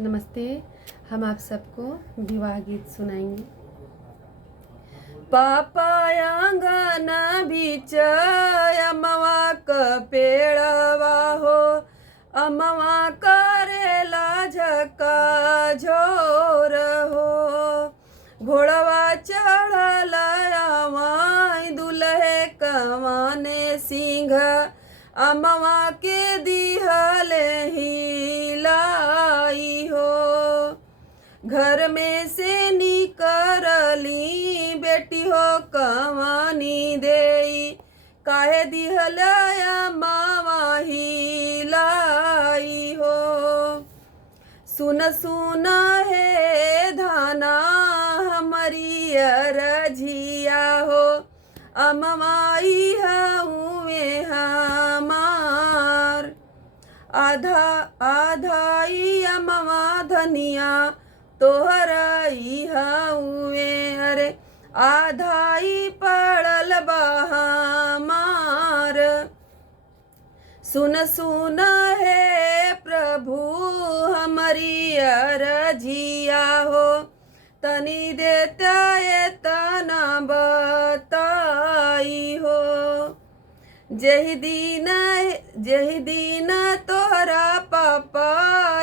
नमस्ते। हम आप सबको विवाह गीत सुनाएंगे। पापा आंगन बीच अमवा क पेड़वा हो, अमवा करेला झका झोर हो। घोड़वा चढ़ल आवाई दुल्हे कवाने सिंह, अमवा के दिहले हिलाई हो। घर में से निकरली बेटी हो कवानी देई, काहे दिहलया मावा हिलाई हो। सुन सुन हे धाना हमारी अरझिया हो, अमवाई हुए हमार। आधा आधाई अमवा धनिया तोहराई हुए, अरे आधाई पड़ल बहामार। सुन सुन हे प्रभु हमारी अरझिया हो, तनी देता ये तना बताई हो। जही दीन तोहरा पापा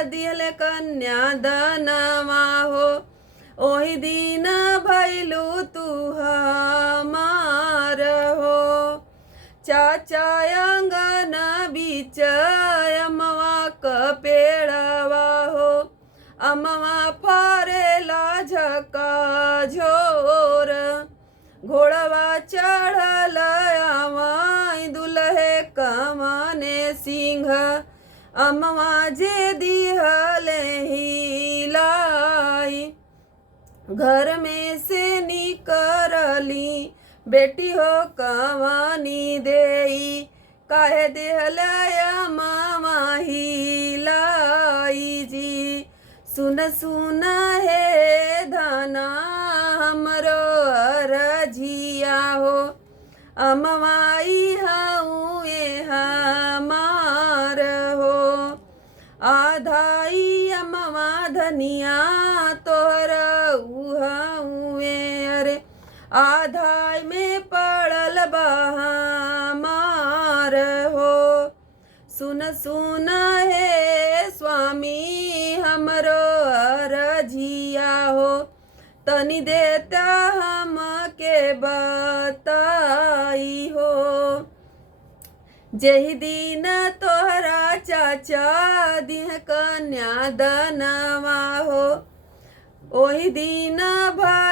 दिल कन्या दनवा हो, ओही दीन भैलू तू हमार हो। चाचा अंगन बीच अमवा क पेड़वा हो, अमवा फरेला झका झोर। घोड़वा चढ़ल आवाई दुल्हे कवाने सिंह, अमवा जे दिहले हिलाई। घर में से निकरली बेटी हो कवानी देई, काहे दिहलया मामा हिलाई जी। सुन सुन हे धाना हमरो अरझिया हो, अमवाई हुए हमार हो। आधाई अमवा धनिया तोहरा हुए, अरे आधाई में पड़ल बहामार हो। सुन सुन हे स्वामी हमरो अरझिया हो, तनी देता हम के बताई हो। जही दीन तोहरा चाचा दिह कन्या दनवा हो, ओही दीन भा